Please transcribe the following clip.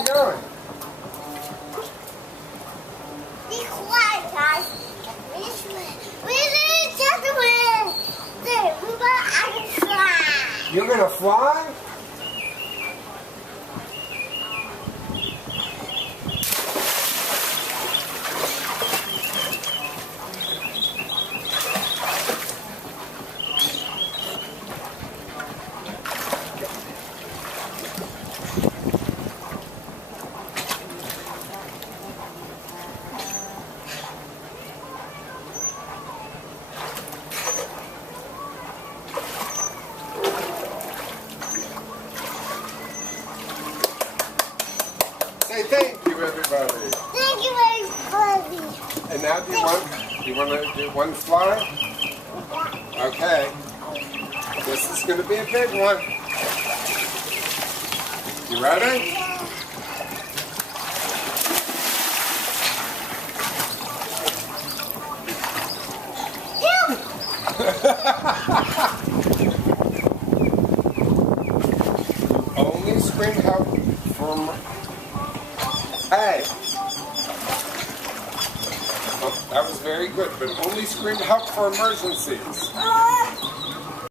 you doing? Be quiet, guys. Ladies and gentlemen, I can fly. You're gonna fly? Say thank you, everybody. Thank you, everybody. And now, do you want to do one fly? Okay. This is going to be a big one. You ready? Only scream help from. Hey! Oh, that was very good, but only scream help for emergencies.